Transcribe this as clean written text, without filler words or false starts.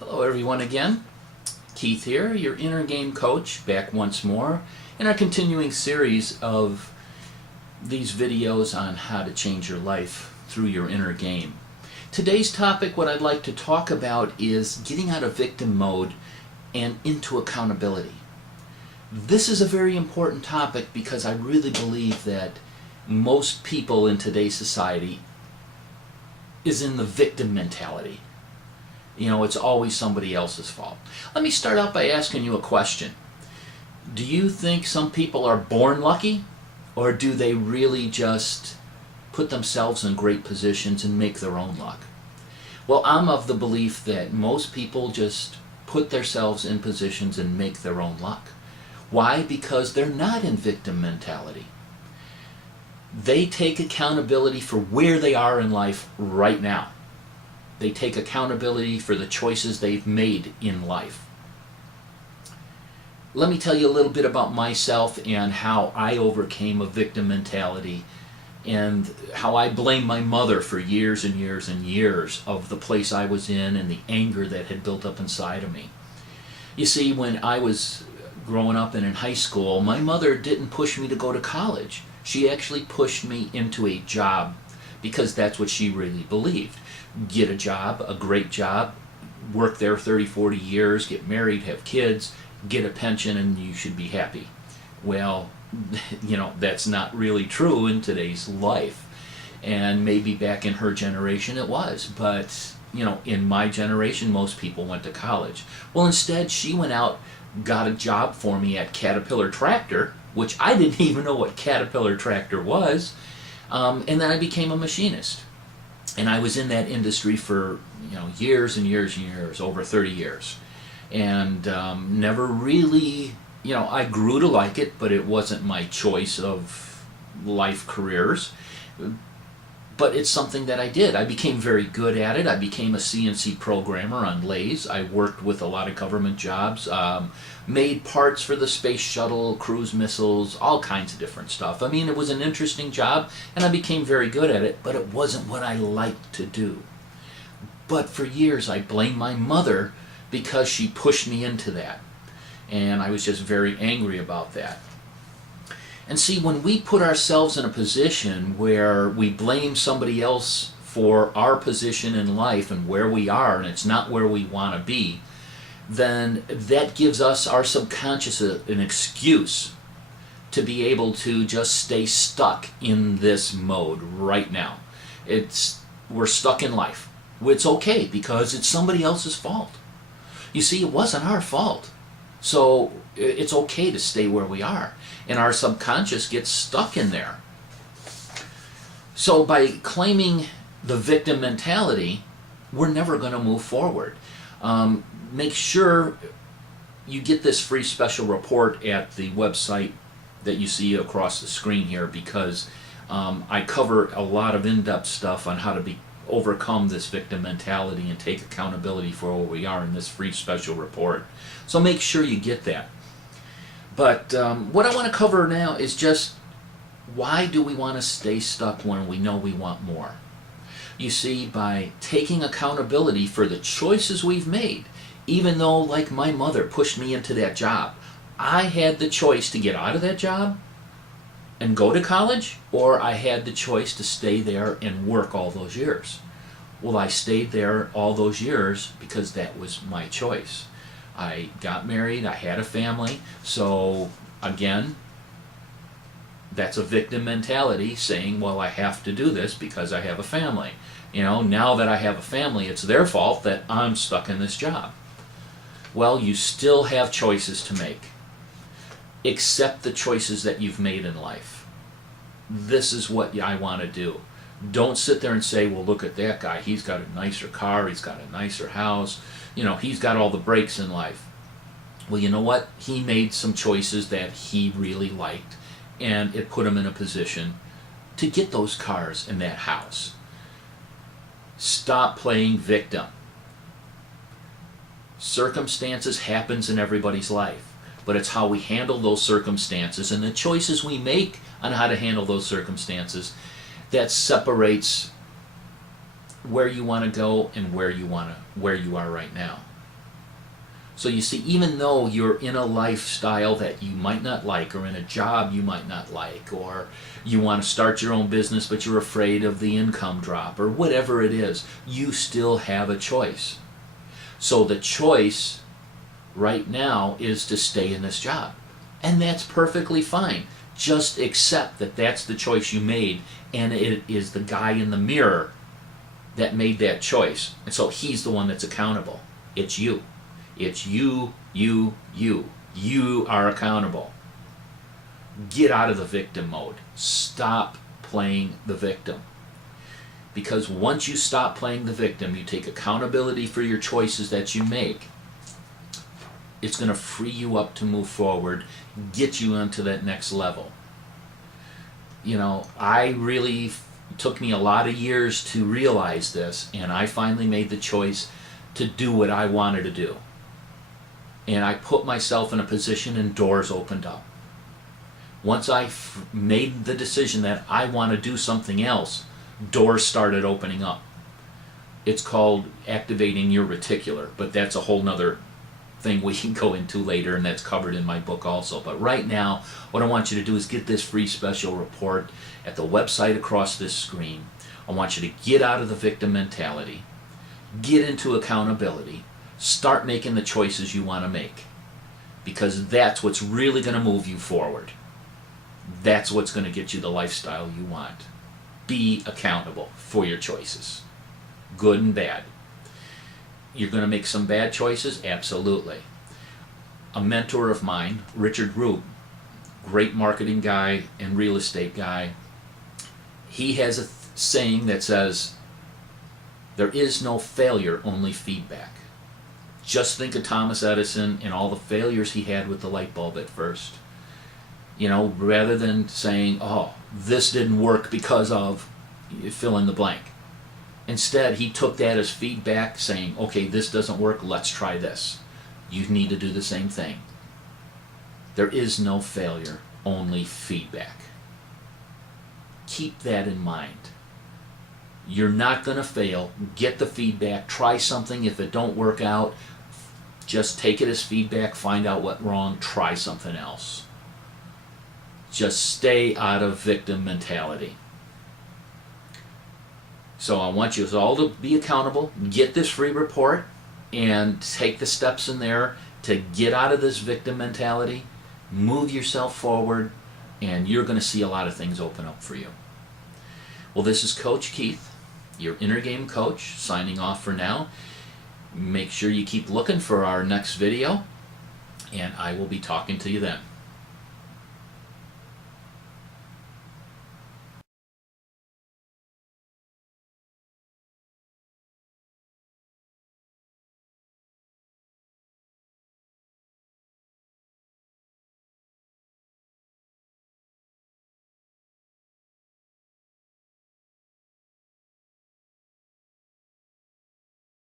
Hello everyone again. Keith here, your inner game coach, back once more in our continuing series of these videos on how to change your life through your inner game. Today's topic, what I'd like to talk about, is getting out of victim mode and into accountability. This is a very important topic because I really believe that most people in today's society is in the victim mentality. You know, it's always somebody else's fault. Let me start out by asking you a question. Do you think some people are born lucky, or do they really just put themselves in great positions and make their own luck? Well, I'm of the belief that most people just put themselves in positions and make their own luck. Why? Because they're not in victim mentality. They take accountability for where they are in life right now. They take accountability for the choices they've made in life. Let me tell you a little bit about myself and how I overcame a victim mentality and how I blame my mother for years and years and years of the place I was in and the anger that had built up inside of me. You see, when I was growing up and in high school, my mother didn't push me to go to college. She actually pushed me into a job because that's what she really believed. Get a job, a great job, work there 30, 40 years, get married, have kids, get a pension, and you should be happy. Well, you know, that's not really true in today's life. And maybe back in her generation it was, but, you know, in my generation most people went to college. Well, instead she went out, got a job for me at Caterpillar Tractor, which I didn't even know what Caterpillar Tractor was, and then I became a machinist. And I was in that industry for, you know, years and years and years, over 30 years. And never really, you know, I grew to like it, but it wasn't my choice of life careers. But it's something that I did. I became very good at it. I became a CNC programmer on lathes. I worked with a lot of government jobs, made parts for the space shuttle, cruise missiles, all kinds of different stuff. I mean, it was an interesting job, and I became very good at it, but it wasn't what I liked to do. But for years, I blamed my mother because she pushed me into that. And I was just very angry about that. And see, when we put ourselves in a position where we blame somebody else for our position in life and where we are, and it's not where we want to be, then that gives us, our subconscious, an excuse to be able to just stay stuck in this mode right now. We're stuck in life. It's okay because it's somebody else's fault. You see, it wasn't our fault. So it's okay to stay where we are. And our subconscious gets stuck in there. So by claiming the victim mentality, we're never going to move forward. Make sure you get this free special report at the website that you see across the screen here, because I cover a lot of in-depth stuff on how to overcome this victim mentality and take accountability for where we are in this free special report. So make sure you get that. But what I want to cover now is just, why do we want to stay stuck when we know we want more? You see, by taking accountability for the choices we've made, even though, like my mother pushed me into that job, I had the choice to get out of that job and go to college, or I had the choice to stay there and work all those years. Well, I stayed there all those years because that was my choice. I got married, I had a family, so again, that's a victim mentality saying, well, I have to do this because I have a family. You know, now that I have a family, it's their fault that I'm stuck in this job. Well, you still have choices to make. Accept the choices that you've made in life. This is what I want to do. Don't sit there and say, well, look at that guy. He's got a nicer car. He's got a nicer house. You know, he's got all the breaks in life. Well, you know what? He made some choices that he really liked, and it put him in a position to get those cars and that house. Stop playing victim. Circumstances happens in everybody's life, but it's how we handle those circumstances and the choices we make on how to handle those circumstances that separates where you want to go and where you are right now. So you see, even though you're in a lifestyle that you might not like, or in a job you might not like, or you want to start your own business but you're afraid of the income drop, or whatever it is, you still have a choice. So the choice right now is to stay in this job. And that's perfectly fine. Just accept that that's the choice you made, and it is the guy in the mirror that made that choice. And so he's the one that's accountable. It's you. It's you, you, you. You are accountable. Get out of the victim mode. Stop playing the victim. Because once you stop playing the victim, you take accountability for your choices that you make, it's going to free you up to move forward, get you onto that next level. You know, took me a lot of years to realize this, and I finally made the choice to do what I wanted to do. And I put myself in a position and doors opened up. Once I made the decision that I want to do something else, doors started opening up. It's called activating your reticular, but that's a whole nother thing we can go into later, and that's covered in my book also. But right now, what I want you to do is get this free special report at the website across this screen. I want you to get out of the victim mentality, get into accountability, start making the choices you want to make, because that's what's really going to move you forward. That's what's going to get you the lifestyle you want. Be accountable for your choices, good and bad. You're going to make some bad choices? Absolutely. A mentor of mine, Richard Rube, great marketing guy and real estate guy, he has a saying that says, there is no failure, only feedback. Just think of Thomas Edison and all the failures he had with the light bulb at first. You know, rather than saying, oh, this didn't work because of fill in the blank. Instead, he took that as feedback, saying, okay, this doesn't work, let's try this. You need to do the same thing. There is no failure, only feedback. Keep that in mind. You're not going to fail. Get the feedback. Try something. If it don't work out, just take it as feedback, find out what's wrong, try something else. Just stay out of victim mentality. So I want you all to be accountable, get this free report, and take the steps in there to get out of this victim mentality, move yourself forward, and you're going to see a lot of things open up for you. Well, this is Coach Keith, your Inner Game Coach, signing off for now. Make sure you keep looking for our next video, and I will be talking to you then.